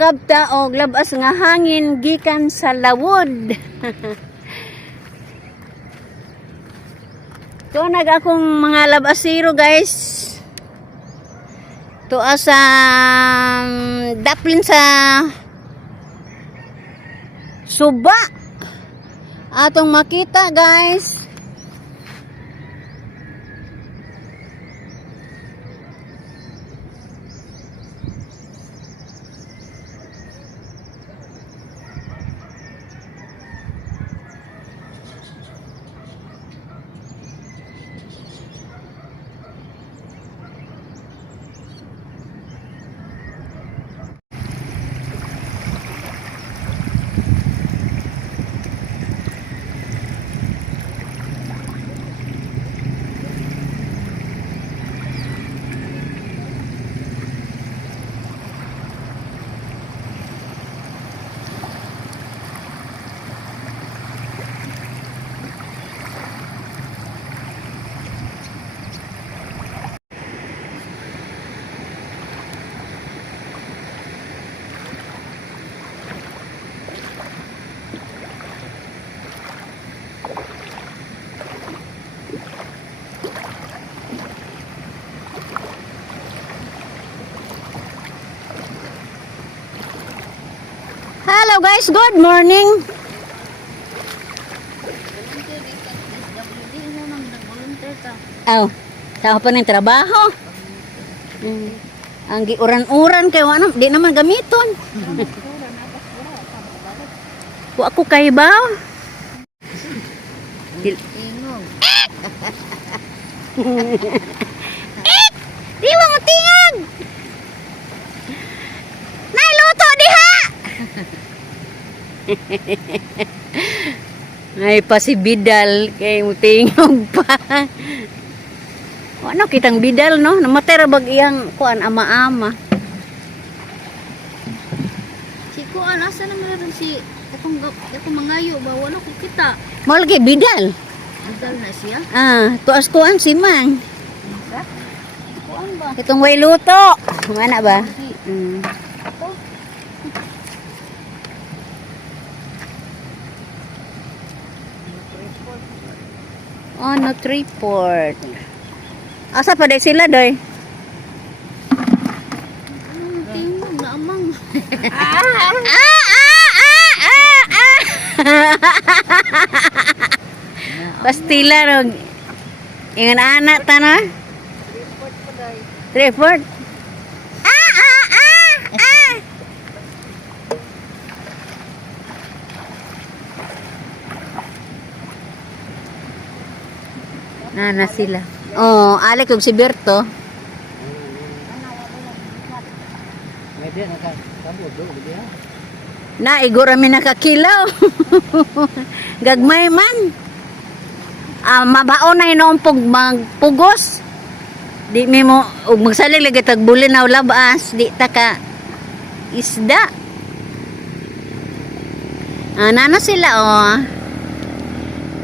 manggab ta og labas nga hangin gikan sa lawod. To nag akong mga labasiro guys. To asa daplin sa Suba. Atong makita guys. Hello guys, good morning. Sa pa ng trabaho. Ang giuran-uran kay wala di naman gamiton. Wa ako kay baw. Ingog. Di mo tingog. Nailuto diha. Ay pa si Bidal kay mutingog pa. Ano kitang Bidal no? Namatay ra bag iyang kuan ama-ama. Si kuan asa na meron si akong mangayo ba wala ko kita. Mao lagi Bidal. Bidal na siya. Tuas kuan si Mang. Kuan ba? Itong way luto. Mana ba? Oh, no report. Asa pa day sila doy? Tingog na amang. Pastila ro. Ingon anak ta no? Report. Na sila. Oh, alik og si Berto. Na igura mi nakakilaw. Gagmay man. Mabaon na inoong magpugos. Di mi mo ug magsalig lagi tagbulin na labas, di ta ka isda. Nana sila oh.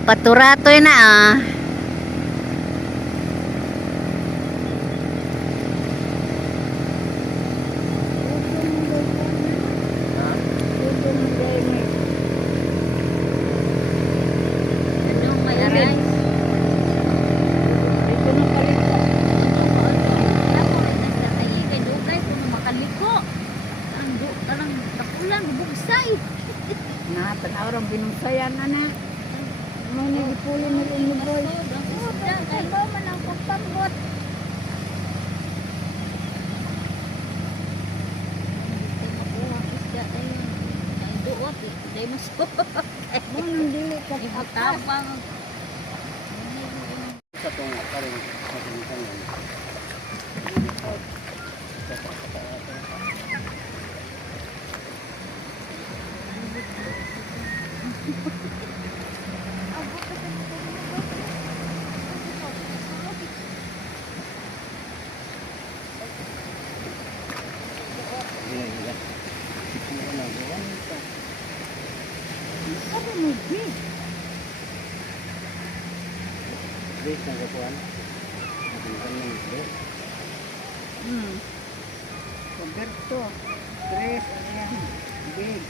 Paturatoy na Tanawrang binungsayan na. May nilipulin nila yung boy. Kaya ba man ang pagpambot? Dahil mas ko. Munang dili ka tapang. Sa itong karing karing. Base na kapuan. Roberto. Chris, ayan. Big.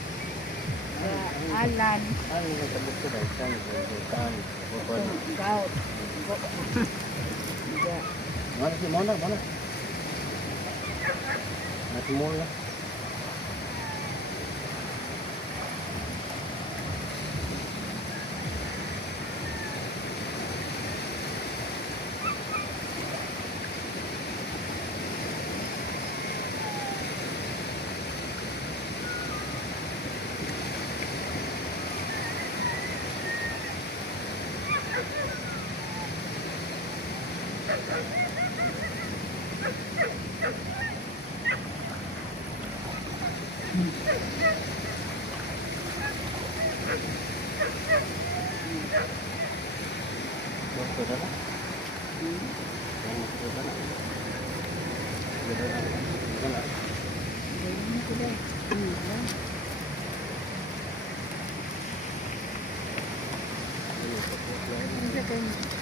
Alan. Ano yung nagkabot ko dahil saan? Saan? Gout. Yeah. Mana si Mona? Mana? Nasi Mona. Dokter dah lah. Dokter dah lah. Dokter dah lah. Dokter dah lah. Ganyan ko ba? Ini dokter dah lah. Ano ka